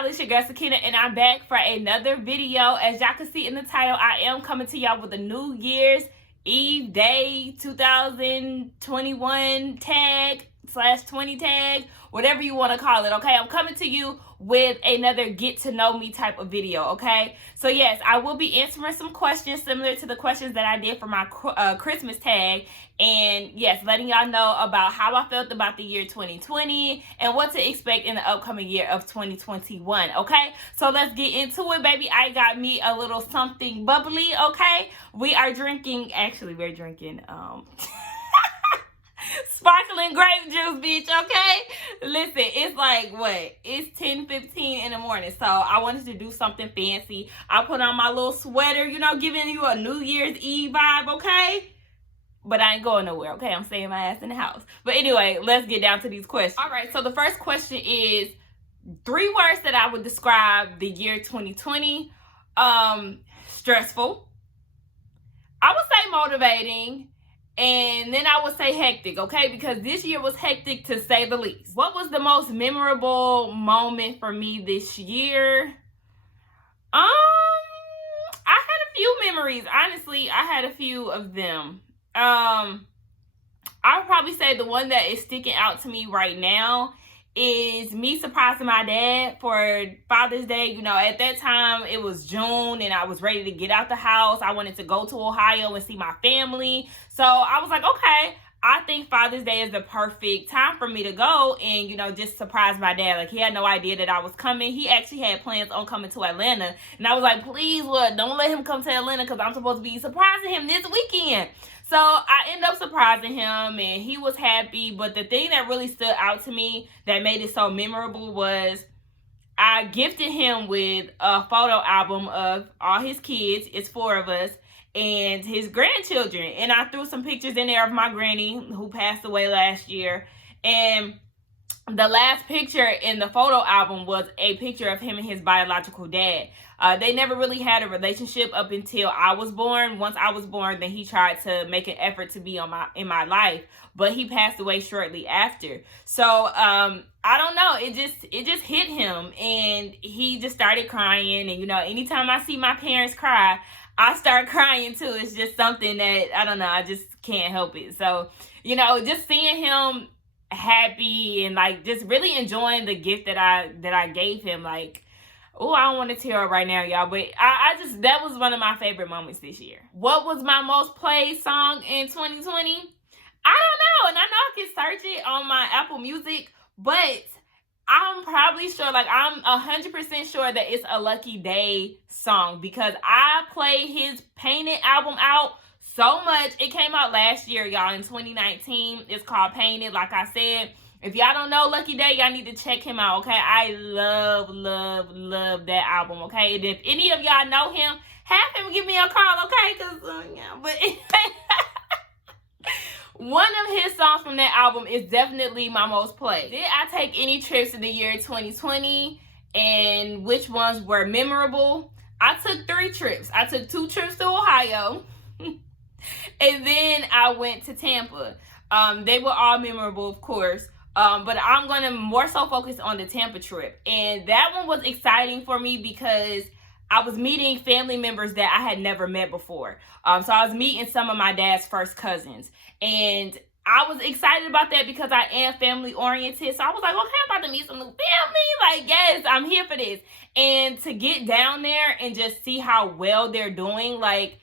y'all, it's your girl Sakina, and I'm back for another video. As y'all can see in the title, I am coming to y'all with a New Year's Eve Day 2021 tag / 20 tag, whatever you want to call it, okay? I'm coming to you with another get to know me type of video, okay? So yes, I will be answering some questions similar to the questions that I did for my Christmas tag, and yes, letting y'all know about how I felt about the year 2020 and what to expect in the upcoming year of 2021, okay? So let's get into it, baby. I got me a little something bubbly, okay? We're drinking sparkling grape juice, bitch, okay? Listen, it's like, what? It's 10:15 in the morning, so I wanted to do something fancy. I put on my little sweater, you know, giving you a New Year's Eve vibe, okay? But I ain't going nowhere, okay? I'm staying my ass in the house. But anyway, let's get down to these questions. All right, so the first question is 3 words that I would describe the year 2020. Stressful. I would say motivating. And then I would say hectic, okay? Because this year was hectic to say the least. What was the most memorable moment for me this year? I had a few memories. Honestly, I had a few of them. I would probably say the one that is sticking out to me right now is me surprising my dad for Father's Day. You know, at that time it was June and I was ready to get out the house. I wanted to go to Ohio and see my family. So I was like, okay, I think Father's Day is the perfect time for me to go and, you know, just surprise my dad. Like, he had no idea that I was coming. He actually had plans on coming to Atlanta. And I was like, please, Lord, don't let him come to Atlanta because I'm supposed to be surprising him this weekend. So I ended up surprising him and he was happy. But the thing that really stood out to me that made it so memorable was I gifted him with a photo album of all his kids. It's 4 of us. And his grandchildren. And I threw some pictures in there of my granny who passed away last year. And the last picture in the photo album was a picture of him and his biological dad. They never really had a relationship up until I was born. Once I was born, then he tried to make an effort to be in my life, but he passed away shortly after. So I don't know, it just hit him and he just started crying. And you know, anytime I see my parents cry, I start crying too. It's just something that, I don't know, I just can't help it. So, you know, just seeing him happy and like just really enjoying the gift that I gave him, like, oh, I don't want to tear up right now, y'all, but that was one of my favorite moments this year. What was my most played song in 2020? I don't know, and I know I can search it on my Apple Music, but I'm probably sure, like, I'm 100% sure that it's a Lucky Daye song because I played his Painted album out so much. It came out last year, y'all, in 2019. It's called Painted, like I said. If y'all don't know Lucky Daye, y'all need to check him out, okay? I love that album, okay? And if any of y'all know him, have him give me a call, okay? Because, yeah, but one of his songs from that album is definitely my most played. Did I take any trips in the year 2020 and which ones were memorable? I took 3 trips. I took 2 trips to Ohio and then I went to Tampa. They were all memorable, of course. But I'm going to more so focus on the Tampa trip. And that one was exciting for me because I was meeting family members that I had never met before. So I was meeting some of my dad's first cousins. And I was excited about that because I am family oriented. So I was like, okay, I'm about to meet some new family. Like, yes, I'm here for this. And to get down there and just see how well they're doing. Like,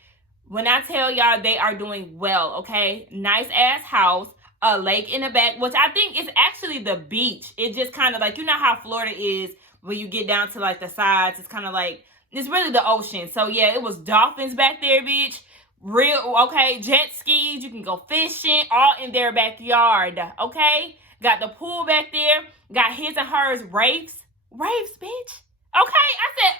when I tell y'all they are doing well, okay? Nice ass house. A lake in the back, which I think is actually the beach. It just kind of like, you know how Florida is when you get down to like the sides. It's kind of like, it's really the ocean. So yeah, it was dolphins back there, bitch. Real, okay, jet skis. You can go fishing, all in their backyard, okay? Got the pool back there. Got his and hers Wraiths, bitch. Okay, I said,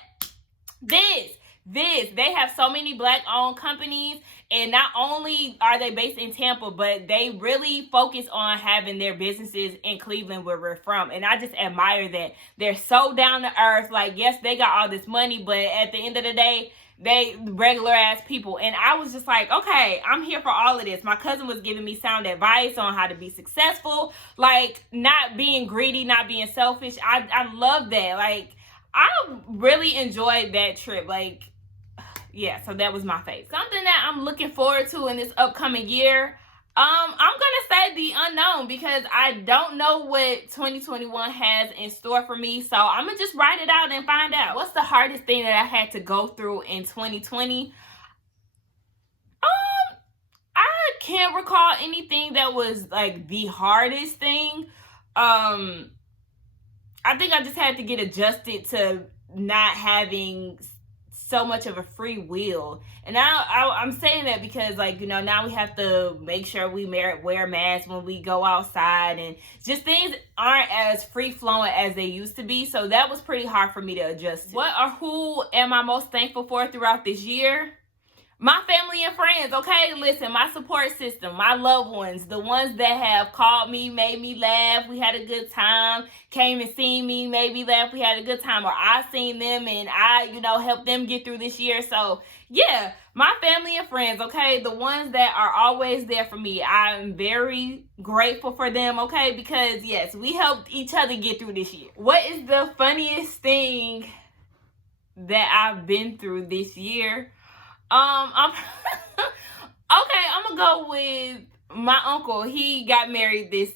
this. They have so many Black-owned companies. And not only are they based in Tampa, but they really focus on having their businesses in Cleveland where we're from. And I just admire that. They're so down to earth. Like, yes, they got all this money, but at the end of the day, they regular ass people. And I was just like, okay, I'm here for all of this. My cousin was giving me sound advice on how to be successful. Like, not being greedy, not being selfish. I love that. Like, I really enjoyed that trip. Like, yeah, so that was my favorite. Something that I'm looking forward to in this upcoming year, I'm gonna say the unknown, because I don't know what 2021 has in store for me. So I'm gonna just write it out and find out. What's the hardest thing that I had to go through in 2020? I can't recall anything that was like the hardest thing. I think I just had to get adjusted to not having so much of a free will. And now I'm saying that because, like, you know, now we have to make sure we wear masks when we go outside, and just things aren't as free flowing as they used to be. So that was pretty hard for me to adjust to. What or who am I most thankful for throughout this year? My family and friends, okay? Listen, my support system, my loved ones, the ones that have called me, made me laugh, we had a good time, came and seen me, made me laugh, we had a good time, or I seen them and I, you know, helped them get through this year. So, yeah, my family and friends, okay? The ones that are always there for me. I'm very grateful for them, okay? Because, yes, we helped each other get through this year. What is the funniest thing that I've been through this year? I'm okay, I'm gonna go with my uncle. He got married this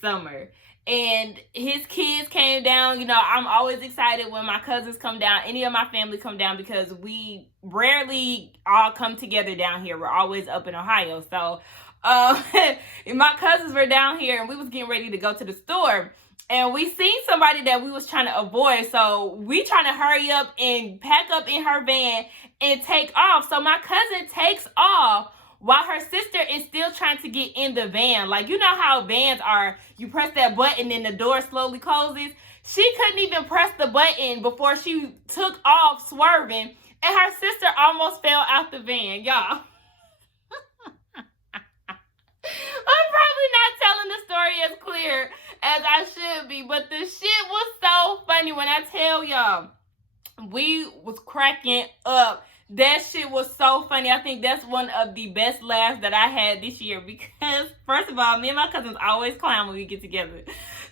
summer, and his kids came down. You know, I'm always excited when my cousins come down, any of my family come down, because we rarely all come together down here. We're always up in Ohio. So my cousins were down here, and we was getting ready to go to the store, and we seen somebody that we was trying to avoid. So we trying to hurry up and pack up in her van and take off. So my cousin takes off while her sister is still trying to get in the van. Like, you know how vans are, you press that button and the door slowly closes. She couldn't even press the button before she took off swerving, and her sister almost fell out the van, y'all. I'm probably not telling the story as clear as I should be, but the shit was so funny. When I tell y'all, we was cracking up. That shit was so funny. I think that's one of the best laughs that I had this year, because first of all, me and my cousins always clown when we get together.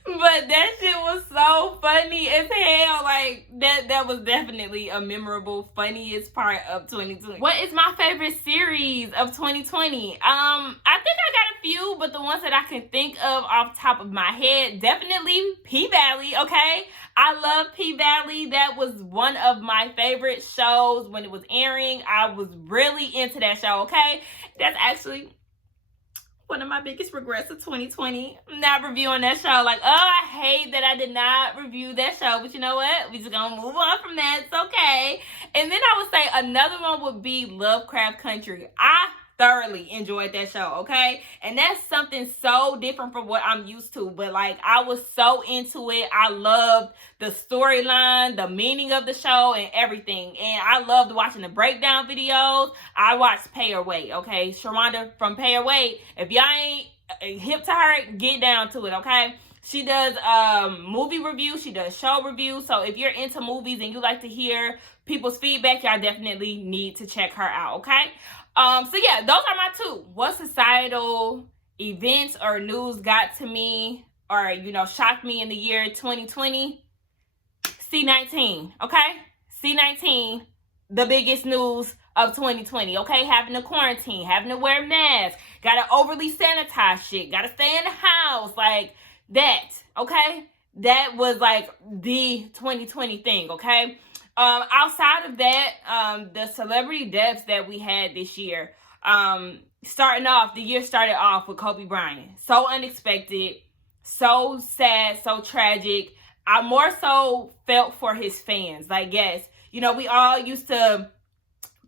But that shit was so funny as hell. Like, that was definitely a memorable, funniest part of 2020. What is my favorite series of 2020? I think I got a few, but the ones that I can think of off the top of my head, definitely P-Valley, okay? I love P-Valley. That was one of my favorite shows when it was airing. I was really into that show, okay? That's actually one of my biggest regrets of 2020, not reviewing that show. Like, oh, I hate that I did not review that show, but you know what? We just gonna move on from that. It's okay. And then I would say another one would be Lovecraft Country. I thoroughly enjoyed that show, okay? And that's something so different from what I'm used to, but like, I was so into it. I loved the storyline, the meaning of the show, and everything. And I loved watching the breakdown videos. I watched Pay Your Way, okay? Sharonda from Pay Your Way. If y'all ain't hip to her, get down to it, okay? She does movie reviews. She does show reviews. So if you're into movies and you like to hear people's feedback, y'all definitely need to check her out, okay? So yeah, those are my two. What societal events or news got to me, or, you know, shocked me in the year 2020? C-19, okay? C-19, the biggest news of 2020, okay? Having to quarantine, having to wear masks, gotta overly sanitize shit, gotta stay in the house, like that, okay? That was like the 2020 thing, okay? Outside of that, the celebrity deaths that we had this year, the year started off with Kobe Bryant. So unexpected, so sad, so tragic. I more so felt for his fans. Like, yes, you know, we all used to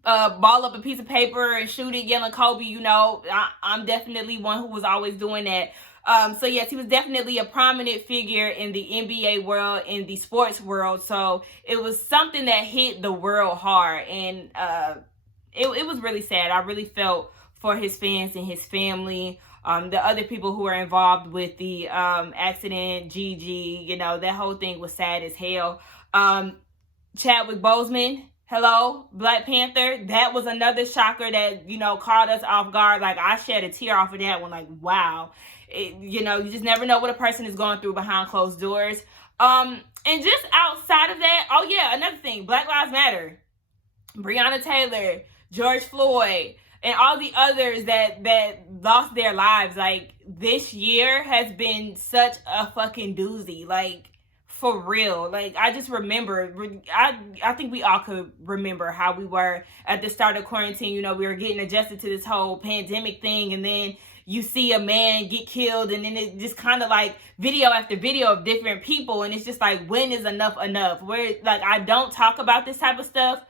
ball up a piece of paper and shoot it yelling Kobe. You know, I'm definitely one who was always doing that. So yes, he was definitely a prominent figure in the NBA world, in the sports world. So it was something that hit the world hard, and it was really sad. I really felt for his fans and his family, the other people who were involved with the accident, Gigi, you know, that whole thing was sad as hell. Chadwick Boseman, hello, Black Panther, that was another shocker that, you know, caught us off guard. Like, I shed a tear off of that one. Like, wow. You know, you just never know what a person is going through behind closed doors. And just outside of that, oh yeah, everything. Black Lives Matter, Breonna Taylor, George Floyd, and all the others that lost their lives. Like, this year has been such a fucking doozy. Like, for real. Like, I just remember, I think we all could remember how we were at the start of quarantine. You know, we were getting adjusted to this whole pandemic thing, and then you see a man get killed, and then it just kind of like video after video of different people, and it's just like, when is enough? Where, like, I don't talk about this type of stuff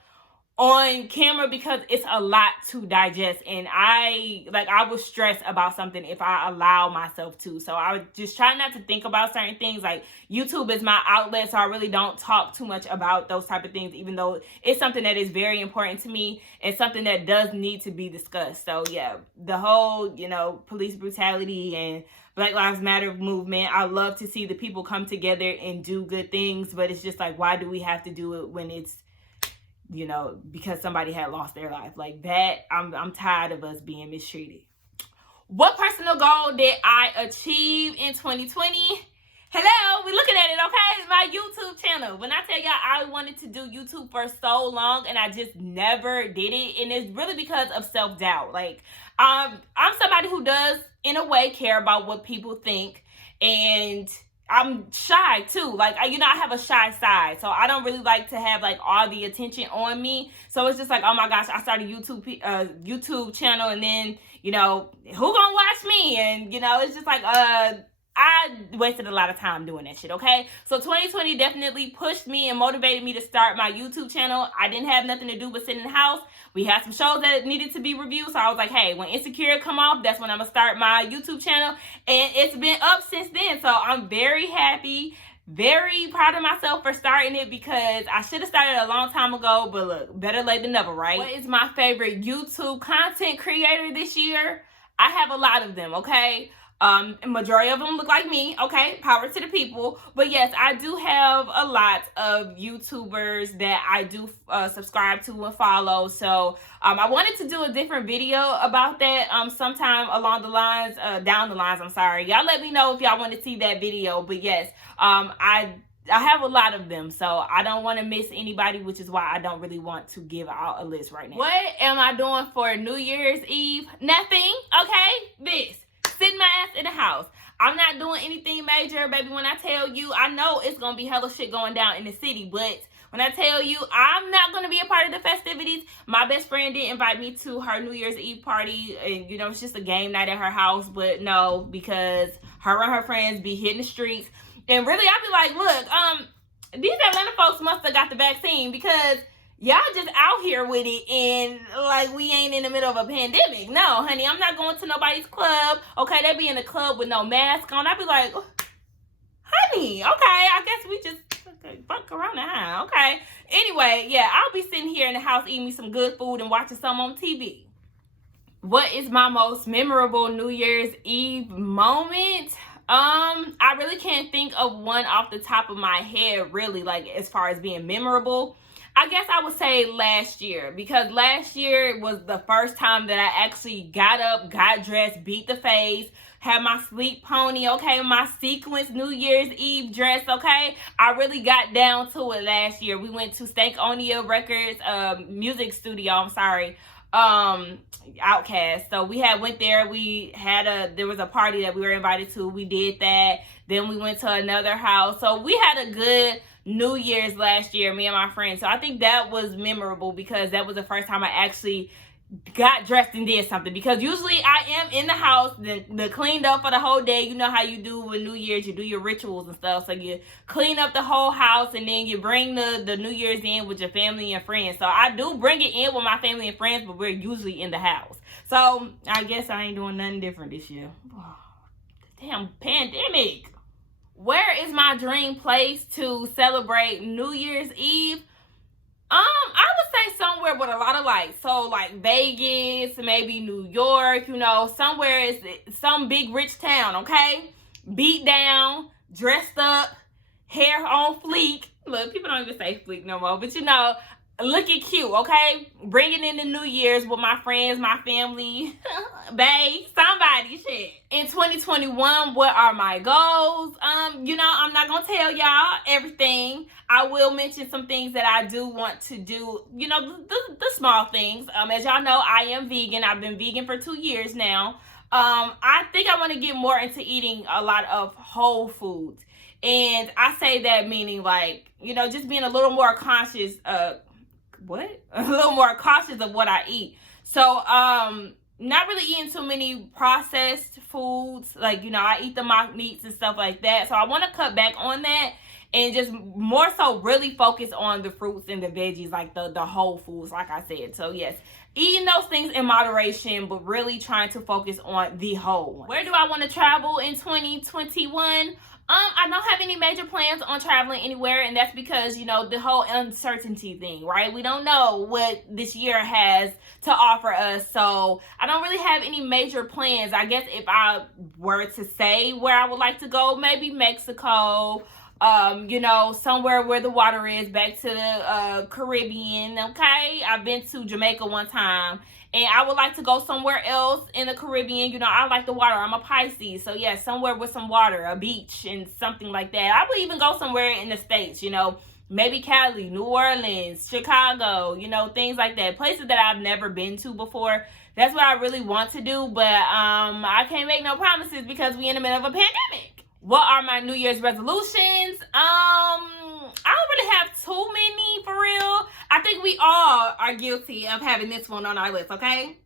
on camera because it's a lot to digest, and I would stress about something if I allow myself to. So I would just try not to think about certain things. Like, YouTube is my outlet, so I really don't talk too much about those type of things, even though it's something that is very important to me and something that does need to be discussed. So yeah, the whole, you know, police brutality and Black Lives Matter movement, I love to see the people come together and do good things, but it's just like, why do we have to do it when it's, you know, because somebody had lost their life? Like that, I'm tired of us being mistreated. What personal goal did I achieve in 2020? Hello, we're looking at it, okay? My YouTube channel. When I tell y'all I wanted to do YouTube for so long and I just never did it, and it's really because of self-doubt. Like, I'm somebody who does, in a way, care about what people think, and I'm shy too. Like, I have a shy side, so I don't really like to have like all the attention on me. So it's just like, oh my gosh, I started a YouTube channel, and then, you know, who gonna watch me? And, you know, it's just like, I wasted a lot of time doing that shit, okay? So 2020 definitely pushed me and motivated me to start my YouTube channel. I didn't have nothing to do but sit in the house. We had some shows that needed to be reviewed, so I was like, hey, when Insecure come off, that's when I'm gonna start my YouTube channel. And it's been up since then, so I'm very happy, very proud of myself for starting it, because I should have started a long time ago, but look, better late than never, right? What is my favorite YouTube content creator this year? I have a lot of them, okay? Majority of them look like me, okay? Power to the people. But yes, I do have a lot of YouTubers that I do subscribe to and follow. So I wanted to do a different video about that sometime along the lines, down the lines, I'm sorry. Y'all let me know if y'all want to see that video. But yes, I have a lot of them, so I don't want to miss anybody, which is why I don't really want to give out a list right now. What am I doing for New Year's Eve? Nothing, okay? This. Sitting my ass in the house. I'm not doing anything major, baby. When I tell you, I know it's going to be hella shit going down in the city, but when I tell you, I'm not going to be a part of the festivities. My best friend did invite me to her New Year's Eve party, and, you know, it's just a game night at her house, but no, because her and her friends be hitting the streets. And really, I be like, look, these Atlanta folks must have got the vaccine, because y'all just out here with it, and like we ain't in the middle of a pandemic. No, honey, I'm not going to nobody's club. Okay, they be in the club with no mask on. I be like, honey, okay, I guess we just fuck around the house. Okay. Anyway, yeah, I'll be sitting here in the house eating me some good food and watching some on TV. What is my most memorable New Year's Eve moment? I really can't think of one off the top of my head, really, like as far as being memorable. I guess I would say last year, because last year was the first time that I actually got up, got dressed, beat the face, had my sleep pony, okay, my sequence New Year's Eve dress, okay. I really got down to it last year. We went to Stankonia Records music studio, I'm sorry, Outkast. So we went there. There was a party that we were invited to. We did that. Then we went to another house. So we had a good New Year's last year, me and my friends. So I think that was memorable, because that was the first time I actually got dressed and did something. Because usually I am in the house, the cleaned up for the whole day. You know how you do with New Year's, you do your rituals and stuff. So you clean up the whole house, and then you bring the New Year's in with your family and friends. So I do bring it in with my family and friends, but we're usually in the house. So I guess I ain't doing nothing different this year. Oh, damn pandemic. Where is my dream place to celebrate New Year's Eve? I would say somewhere with a lot of lights. So like Vegas, maybe New York, you know, somewhere is some big rich town, okay? Beat down, dressed up, hair on fleek. Look, people don't even say fleek no more, but you know, looking cute, okay? Bringing in the New Year's with my friends, my family, bae, somebody, shit. In 2021, what are my goals? You know, I'm not gonna tell y'all everything. I will mention some things that I do want to do, you know, the small things. As y'all know, I am vegan. I've been vegan for 2 years now. I think I want to get more into eating a lot of whole foods. And I say that meaning, like, you know, just being a little more conscious, a little more cautious of what I eat. So, not really eating too many processed foods. Like, you know, I eat the mock meats and stuff like that. So I want to cut back on that and just more so really focus on the fruits and the veggies, like the whole foods, like I said. So yes, eating those things in moderation, but really trying to focus on the whole. Where do I want to travel in 2021? I don't have any major plans on traveling anywhere, and that's because, you know, the whole uncertainty thing, right? We don't know what this year has to offer us, so I don't really have any major plans. I guess if I were to say where I would like to go, maybe Mexico, you know, somewhere where the water is, back to the Caribbean, okay? I've been to Jamaica one time, and I would like to go somewhere else in the Caribbean. You know, I like the water. I'm a Pisces. So, yeah, somewhere with some water, a beach and something like that. I would even go somewhere in the States, you know, maybe Cali, New Orleans, Chicago, you know, things like that. Places that I've never been to before. That's what I really want to do, but I can't make no promises because we're in the middle of a pandemic. What are my New Year's resolutions? I don't really have too many, for real. I think we all are guilty of having this one on our list, okay?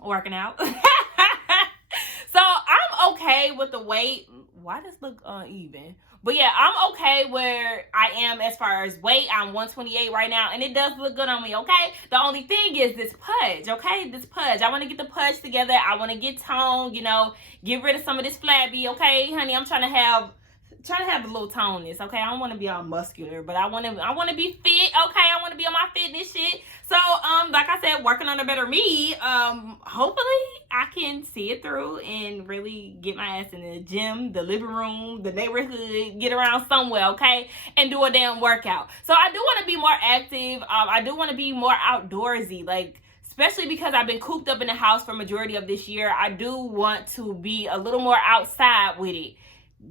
Working out. So I'm okay with the weight. Why does it look uneven? But yeah, I'm okay where I am as far as weight. I'm 128 right now, and it does look good on me, okay? The only thing is this pudge, okay? This pudge. I want to get the pudge together. I want to get toned, you know, get rid of some of this flabby, okay, honey? I'm trying to have a little toneness, okay? I don't want to be all muscular, but I want to be fit, okay? I want to be on my fitness shit. So, like I said, working on a better me. Hopefully I can see it through and really get my ass in the gym, the living room, the neighborhood, get around somewhere, okay? And do a damn workout. So I do want to be more active. I do want to be more outdoorsy, like, especially because I've been cooped up in the house for majority of this year. I do want to be a little more outside with it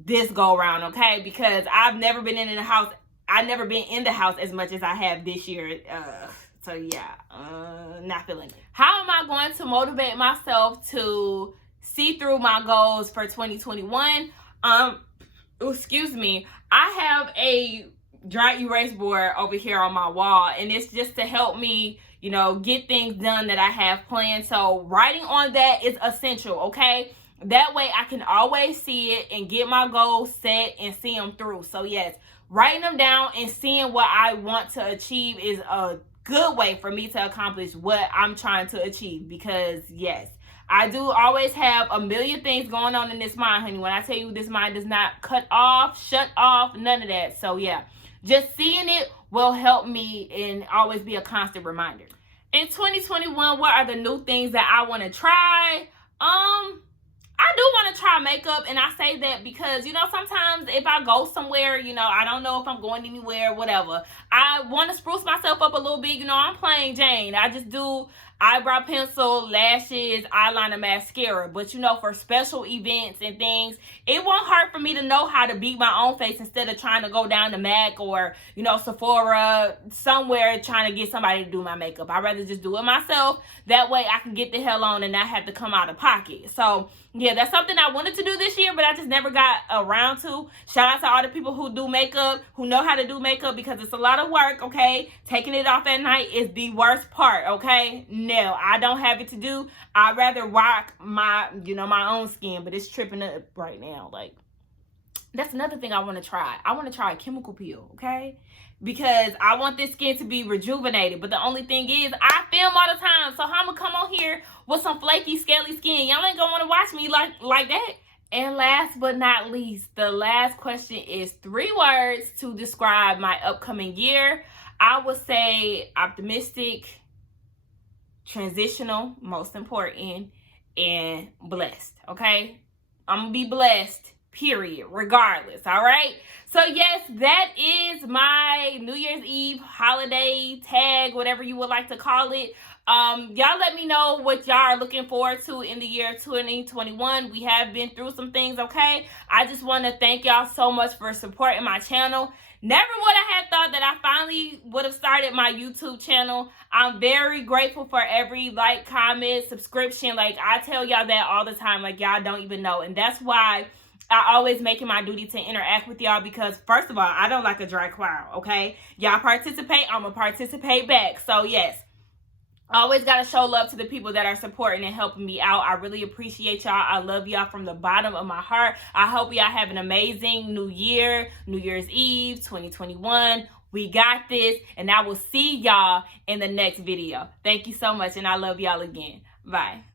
this go around, okay? Because I've never been in the house. I've never been in the house as much as I have this year. So yeah, not feeling it. How am I going to motivate myself to see through my goals for 2021? Excuse me. I have a dry erase board over here on my wall, and it's just to help me, you know, get things done that I have planned. So writing on that is essential, okay? That way I can always see it and get my goals set and see them through. So yes, writing them down and seeing what I want to achieve is a good way for me to accomplish what I'm trying to achieve. Because yes, I do always have a million things going on in this mind, honey. When I tell you this mind does not cut off, shut off, none of that. So yeah, just seeing it will help me and always be a constant reminder. In 2021, what are the new things that I want to try? I do want to try makeup, and I say that because, you know, sometimes if I go somewhere, you know, I don't know if I'm going anywhere, whatever. I want to spruce myself up a little bit. You know, I'm plain Jane. I just do eyebrow pencil, lashes, eyeliner, mascara. But, you know, for special events and things, it won't hurt for me to know how to beat my own face instead of trying to go down to MAC or, you know, Sephora, somewhere trying to get somebody to do my makeup. I'd rather just do it myself. That way I can get the hell on and not have to come out of pocket. So, yeah, that's something I wanted to do this year, but I just never got around to. Shout out to all the people who do makeup, who know how to do makeup, because it's a lot of work, okay? Taking it off at night is the worst part, okay? No, I don't have it to do. I'd rather rock my, you know, my own skin, but it's tripping up right now. Like, that's another thing I want to try. I want to try a chemical peel, okay? Because I want this skin to be rejuvenated. But the only thing is, I film all the time. So how I'm going to come on here with some flaky, scaly skin? Y'all ain't going to want to watch me like that. And last but not least, the last question is 3 words to describe my upcoming year. I would say optimistic, transitional, most important, and blessed, okay? I'm going to be blessed period, regardless. All right. So yes, that is my New Year's Eve holiday tag, whatever you would like to call it. Y'all let me know what y'all are looking forward to in the year 2021. We have been through some things, okay? I just want to thank y'all so much for supporting my channel. Never would I have thought that I finally would have started my YouTube channel. I'm very grateful for every like, comment, subscription. Like, I tell y'all that all the time. Like, y'all don't even know. And that's why I always make it my duty to interact with y'all, because first of all, I don't like a dry crowd, okay? Y'all participate, I'm gonna participate back. So yes, always got to show love to the people that are supporting and helping me out. I really appreciate y'all. I love y'all from the bottom of my heart. I hope y'all have an amazing new year, New Year's Eve 2021. We got this, and I will see y'all in the next video. Thank you so much, and I love y'all again. Bye.